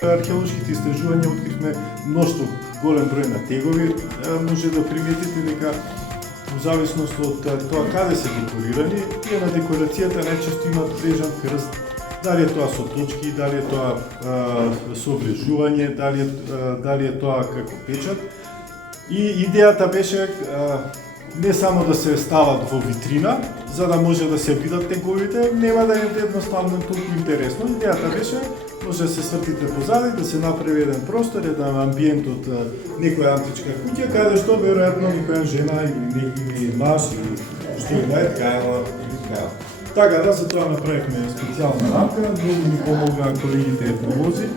Археолошките истражувања откривме мноштво голем број на тегови. Може да приметите дека во зависност од тоа каде се декорирани, тие на декорацијата најчесто имаат крежан крст, дали е тоа со точки, дали е тоа со обрежување, дали е тоа како печат. И идејата беше не само да се стават во витрина, за да може да се видат теговите, нема да е едноставно толку интересно. Идејата беше може да се свртите позади, да се направи еден простор, еден амбиент од некоја античка куќа, каде што веројатно некоја жена или маж или што е ткаела или ткаела. Така да, за тоа направивме специјална рамка, многу ми помогнаа колегите етнолози,